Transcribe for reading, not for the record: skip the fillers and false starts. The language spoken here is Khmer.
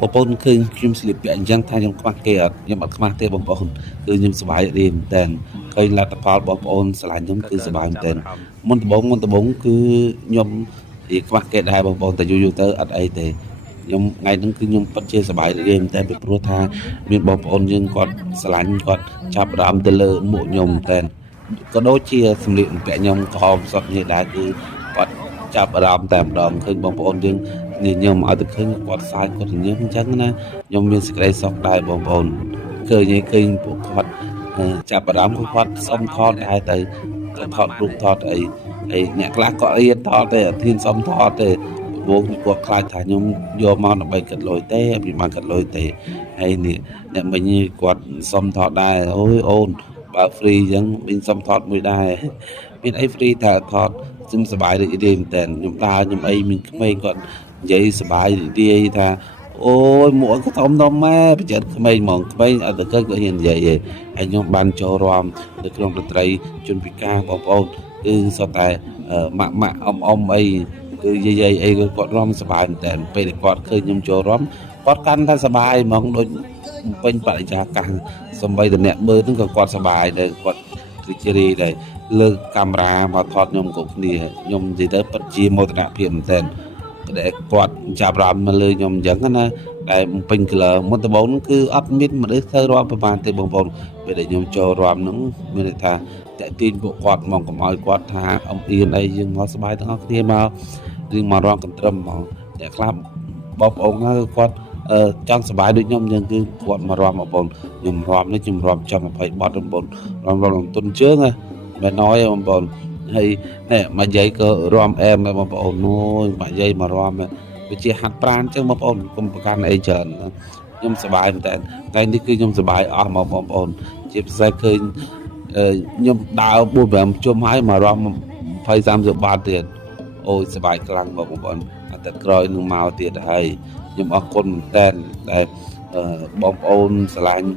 បងប្អូនឃើញខ្ញុំស្លៀកពាក់អញ្ចឹងថាខ្ញុំខ្មាស់គេអត់ខ្ញុំអត់ខ្មាស់ទេបងប្អូនគឺខ្ញុំសប្បាយរីមែនតើឃើញលទ្ធផលបងប្អូនស្រឡាញ់ខ្ញុំគឺសប្បាយមែនតើមុនដំបូងគឺខ្ញុំខ្មាស់គេដែរបងប្អូនតែយូរទៅអត់អីទេខ្ញុំថ្ងៃហ្នឹងគឺខ្ញុំពិតជាសប្បាយរីករាយមែនតើពីព្រោះថាមានបងប្អូនយើងគាត់ស្រឡាញ់គាត់ចាប់អារម្មណ៍ទៅលើមុខខ្ញុំមែនតើក៏ដូចជាសម្លៀកបំពាក់ខ្ញុំក្រហមសុទ្ធនេះដែរគឺគាត់ចាប់អារម្មណ៍តែម្ដងឃើញបងប្អូនយើងនេះខ្ញុំឲ្យទៅឃើញគាត់ខ្សែគាត់ញញឹមអញ្ចឹងណាខ្ញុំមានសេចក្តីសុខដែរបងប្អូនឃើញពួកគាត់ចាប់អារម្មណ៍គាត់សុំថតដែរទៅថតរូបថតអីអ្នកខ្លះក៏រៀនថតទេអត់ហ៊ានសុំថតទេព្រោះគាត់ខ្លាចថាខ្ញុំយកមកដើម្បីកាត់លុយទេពីបានកាត់លុយទេហើយនេះអ្នកមិញគាត់សុំថតដែរអូយអូនបើ free អញ្ចឹងវិញសុំថតមួយដែរមានអី free តែថតខ្ញុំសប្បាយរីករាយមែនតើខ្ញុំដើរខ្ញុំអីមានក្មេងគាត់និយាយសប្បាយរីករាយថាអូយមួកក៏ធំម៉ែប្រជិតក្មេងហ្មងក្មេងអត់ទៅក៏ហ៊ាននិយាយឯងហើយខ្ញុំបានចូលរួមនៅក្នុងតន្ត្រីជនពិការបងប្អូនគឺសុទ្ធតែម៉ាក់អ៊ំអីគឺយាយអីគាត់រួមសប្បាយមែនតើពេលគាត់ឃើញខ្ញុំចូលរួមគាត់កាន់តែសប្បាយហ្មងដូចពេញបរិយាកាសសំបីតអ្នកមើលហ្នឹងក៏គាត់សប្បាយដែរគាត់រីករាយដែរលើកកាមេរ៉ាមកថតខ្ញុំគ្រប់គ្នាខ្ញុំនិយាយទៅពិតជាមោទនភាពមែនតើដែលគាត់ចាប់អារម្មណ៍មកលើខ្ញុំអញ្ចឹងណាដែលពេញ color មុនដំបូងគឺអត់មានមនុស្សធ្វើរាប់ប្រហែលទេបងប្អូនពេលដែលខ្ញុំចូលរាប់ហ្នឹងមានន័យថាតាក់ទាញពួកគាត់មកកុំឲ្យគាត់ថាអំអៀនអីយើងមកស្បាយទាំងអស់គ្នាមករឿងមករងកន្ទ្រឹមហ្មងអ្នកខ្លះបងប្អូនគឺគាត់ចង់សប្បាយដូចខ្ញុំអញ្ចឹងគឺគាត់មករាប់បងប្អូនខ្ញុំរាប់នេះខ្ញុំរាប់ចំ20បទបងប្អូនរាប់ទុនជើងមែនណយបងប្អូនហើយនេះមកយាយក៏រួមអែមបងប្អូនអូយមកយាយមករួមវាជាហាត់ប្រាណអញ្ចឹងបងប្អូនកុំប្រកាន់អីច្រើនខ្ញុំសប្បាយមែនតើថ្ងៃនេះគឺខ្ញុំសប្បាយអស់មកបងប្អូនជាពិសេសឃើញខ្ញុំដើរ4 5ជុំហើយមករួម20 30បាតទៀតអូយសប្បាយខ្លាំងបងប្អូនអត់តែក្រោយនឹងមកទៀតហើយខ្ញុំអរគុណមែនតើដែលបងប្អូនស្រឡាញ់